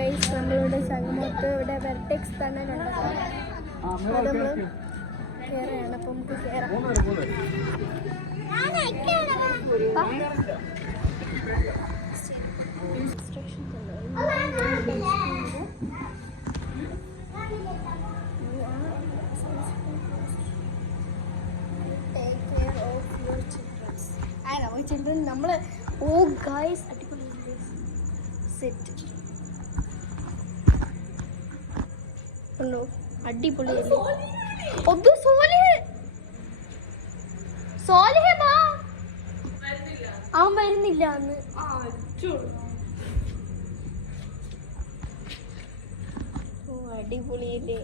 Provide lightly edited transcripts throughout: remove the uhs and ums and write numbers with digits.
Guys നമ്മളുടെ സംഗമത്ത് ഇവിടെ vertex തന്നെ കണ്ടത് അത് നമ്മൾ കയറുകയാണ്. അപ്പം നമുക്ക് കയറാം. ഇൻസ്ട്രക്ഷൻസ് ഉണ്ട്. ചിൽഡ്രൻ നമ്മൾ ഓ ഗൈസ് അടിപൊളി സെറ്റ് ഉണ്ടോ അടിപൊളിയല്ലേ. ഒന്ന് സോലിഹ ബാ അവൻ വരുന്നില്ല അന്ന്. ഓ അടിപൊളിയല്ലേ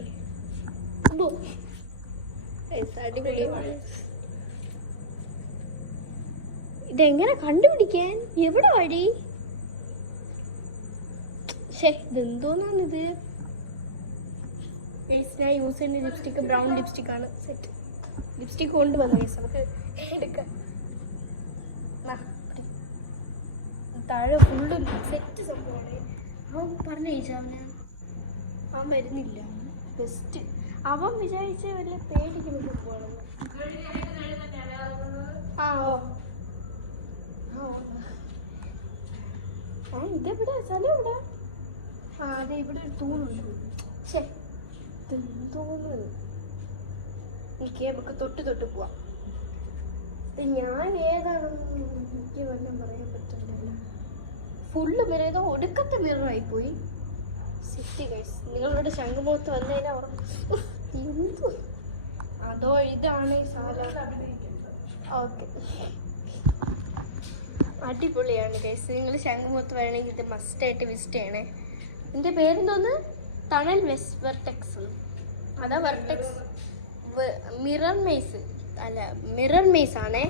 അടിപൊളി. ഇതെങ്ങനെ കണ്ടുപിടിക്കാൻ എവിടെ വഴി? ഇതെന്തോന്നാണിത്? ഞാൻ യൂസ് ചെയ്യുന്ന ലിപ്സ്റ്റിക്ക് ബ്രൗൺ ലിപ്സ്റ്റിക് ആണ്. സെറ്റ് ലിപ്സ്റ്റിക് കൊണ്ടുവന്ന കേസ് നമുക്ക് എടുക്കാം. താഴെ ഫുള്ള് സെറ്റ് സംഭവമാണ്. അവൻ പറഞ്ഞു ചേച്ചാ അവൻ വരുന്നില്ല. ബെസ്റ്റ് അവൻ വിചാരിച്ച വല്ല പേടിക്കുന്നത് പോകണം. ഇതെവിടെ സ്ഥലം എവിടെ? അതെ ഇവിടെ ഒരു തൂണുണ്ട്. തോന്നുന്നു എനിക്ക് നമുക്ക് തൊട്ട് പോവാം. ഞാൻ ഏതാണെന്ന് എനിക്ക് വല്ലതും പറയാൻ പറ്റില്ല. ഫുള്ള് മിറേതോ ഒടുക്കത്തെ മിററായിപ്പോയി. സിറ്റി ഗൈസ് നിങ്ങളുടെ ശംഖുമുഖത്ത് വന്നതിന് അവർ എന്തു അതോ ഇതാണ് ഈ സാധനം. ഓക്കെ അടിപൊളിയാണ് ഗൈസ്. നിങ്ങൾ ശംഖുമുഖത്ത് വരണമെങ്കിൽ ഇത് മസ്റ്റായിട്ട് വിസിറ്റ് ചെയ്യണേ. എൻ്റെ പേരെന്തോന്ന്? Tunnel vertex. അതാ വെർട്ടെക്സ് മിറർ മെയ്സ് അല്ല മിറർ മെയ്സ് ആണേ.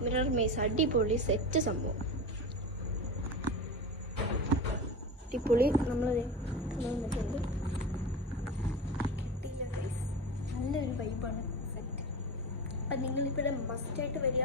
മിറർ മെയ്സ് അടിപൊളി സെറ്റ് സംഭവം. അടിപൊളി. നമ്മൾ വന്നിട്ടുണ്ട്. നല്ലൊരു വൈബാണ് സെറ്റ്. അപ്പം നിങ്ങളിവിടെ മസ്റ്റായിട്ട് വരിക.